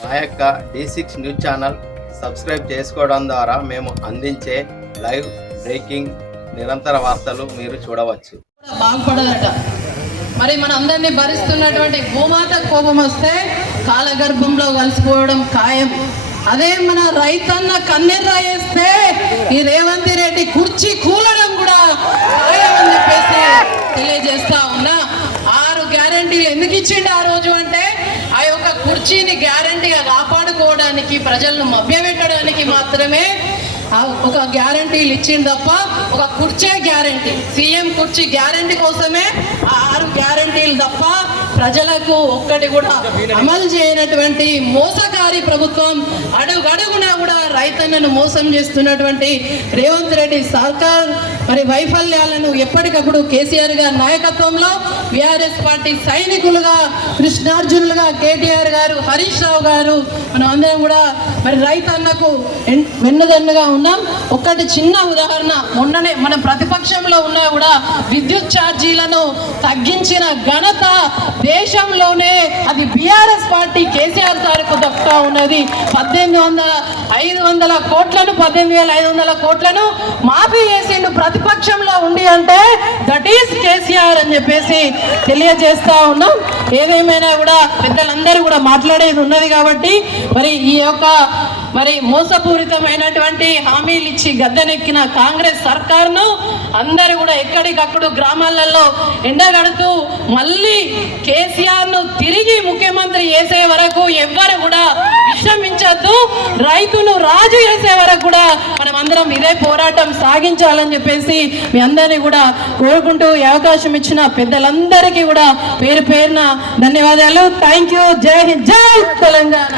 మా యొక్క D six news channel subscribe చేసుకోవడం ద్వారా మేము అందించే లైవ్ బ్రేకింగ్ నిరంతర వార్తలు మీరు చూడవచ్చు. బాగుపడదట మరి మన అందరినీ భరిస్తున్నటువంటి భూమాత కోపం వస్తే కాలగర్భంలో కలిసిపోవడం ఖాయం. అదే మన రైతన్న కన్నెర్ర వేస్తే ఈ రేవంత్ రెడ్డి కుర్చీ కూలడం కూడా ఖాయం అని చెప్పేసి తెలియజేస్తా ఉన్నా. ఆరు గ్యారంటీలు ఎందుకు ఇచ్చిండు ఆ రోజు అంటే కుర్చీని గ్యారంటీగా కాపాడుకోవడానికి ప్రజలను మభ్యపెట్టడానికి మాత్రమే ఒక గ్యారంటీలు ఇచ్చింది తప్ప ఒక కుర్చే గ్యారంటీ సీఎం కుర్చీ గ్యారంటీ కోసమే ఆ ఆరు గ్యారంటీలు తప్ప ప్రజలకు ఒక్కటి కూడా అమలు చేయనటువంటి మోసకారి ప్రభుత్వం అడుగడుగునా కూడా రైతన్నను మోసం చేస్తున్నటువంటి రేవంత్ రెడ్డి సర్కార్ మరి వైఫల్యాలను ఎప్పటికప్పుడు కేసీఆర్ గారి నాయకత్వంలో బీఆర్ఎస్ పార్టీ సైనికులుగా కృష్ణార్జునులుగా కేటీఆర్ గారు హరీష్ రావు గారు మనం అందరం కూడా మరి రైతన్నకు ఎన్- వెన్నుదన్నుగా ఉన్నాం. ఒక్కటి చిన్న ఉదాహరణ మొన్ననే మన ప్రతిపక్షంలో ఉన్నా కూడా విద్యుత్ ఛార్జీలను తగ్గించిన ఘనత దేశంలోనే అది బీఆర్ఎస్ పార్టీ కేసీఆర్ గారికి దక్కుతా ఉన్నది. పద్దెనిమిది వందల ఐదు వందల కోట్లను పద్దెనిమిది వేల ఐదు వందల కోట్లను మాఫీ చేసిండు ప్రతిపక్షంలో ఉండి అంటే దట్ ఈస్ కేసీఆర్ అని చెప్పేసి తెలియజేస్తా ఉన్నాం. ఏదేమైనా కూడా పెద్దలందరూ కూడా మాట్లాడేది ఉన్నది కాబట్టి మరి ఈ యొక్క మరి మోసపూరితమైనటువంటి హామీలు ఇచ్చి గద్దెనెక్కిన కాంగ్రెస్ సర్కార్ను అందరూ కూడా ఎక్కడికప్పుడు గ్రామాలలో ఎండగడుతూ మళ్ళీ కేసీఆర్ను తిరిగి ముఖ్యమంత్రి చేసే వరకు ఎవ్వరు కూడా రైతును రాజు చేసే వరకు కూడా మనం అందరం ఇదే పోరాటం సాగించాలని చెప్పేసి మీ అందరినీ కూడా కోరుకుంటూ అవకాశం ఇచ్చిన పెద్దలందరికీ కూడా పేరు పేరున ధన్యవాదాలు. థ్యాంక్ యూ జై హింద్ జై తెలంగాణ